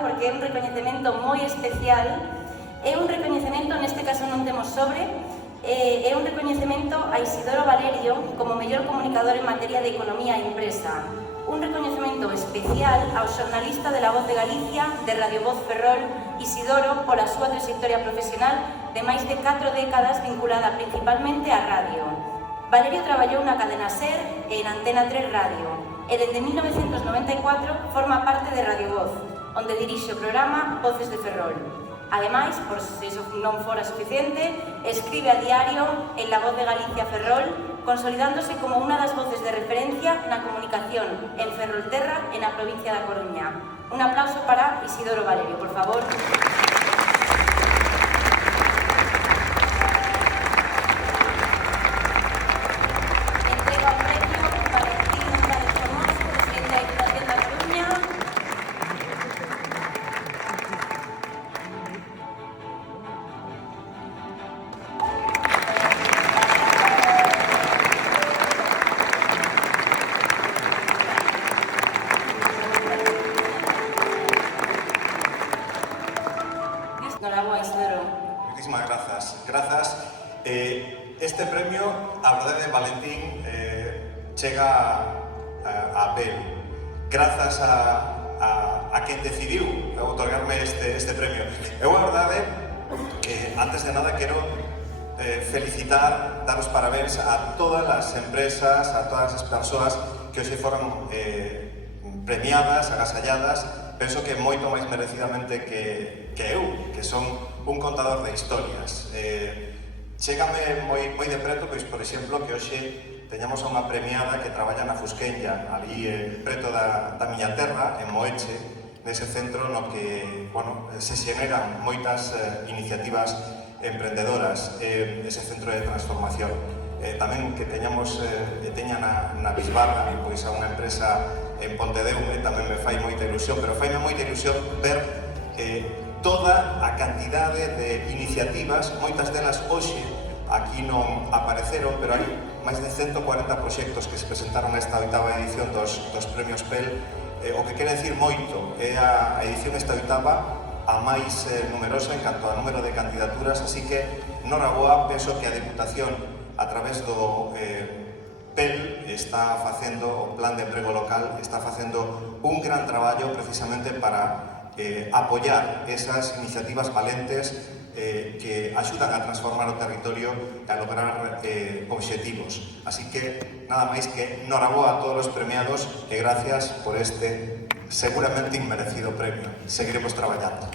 porque é un recoñecemento moi especial. É un recoñecemento, neste caso non temos sobre, é un recoñecemento a Isidoro Valerio como mellor comunicador en materia de economía e empresa. Un recoñecemento especial ao xornalista de La Voz de Galicia, de Radio Voz Ferrol, Isidoro, pola súa trayectoria profesional de máis de 4 décadas vinculada principalmente á radio. Valerio traballou na cadena SER e en Antena 3 Radio, e dende 1994 forma parte de Radio Voz, onde dirixe o programa Voces de Ferrol. Ademais, por se iso non fora suficiente, escribe a diario en La Voz de Galicia Ferrol, consolidándose como unha das voces de referencia na comunicación en Ferrolterra e na provincia da Coruña. Un aplauso para Isidoro Valerio, por favor. Muchísimas grazas. Este premio, a verdade, Valentín, chega a Apel. Grazas a quen decidiu otorgarme este premio. Eu, a verdade, que antes de nada quero felicitar, dar os parabéns a todas as empresas, a todas as persoas que hoxe foron premiadas, agasalladas. Penso que moito máis merecidamente que eu, que son un contador de historias. Chégame moi de preto, pois, por exemplo, que hoxe teñamos a unha premiada que traballa na Fusqueña, ali preto da miña terra, en Moeche, nese centro no que, se xeneran moitas iniciativas emprendedoras, ese centro de transformación. Tamén que teña na Bisbarra, pois, a unha empresa en Pontedeume, tamén me fai moita ilusión, pero faime moita ilusión ver toda a cantidade de iniciativas, moitas delas hoxe aquí non apareceron, pero hai máis de 140 proxectos que se presentaron nesta 8ª edición dos premios PEL, o que quere decir moito, é a edición esta 8ª a máis numerosa en canto a número de candidaturas, así que noraboa, penso que a Deputación, a través do PEL, está facendo, o Plan de Emprego Local, está facendo un gran traballo precisamente para apoiar esas iniciativas valentes que axudan a transformar o territorio e a lograr obxectivos. Así que, nada máis que noraboa a todos os premiados e gracias por este seguramente inmerecido premio. Seguiremos traballando.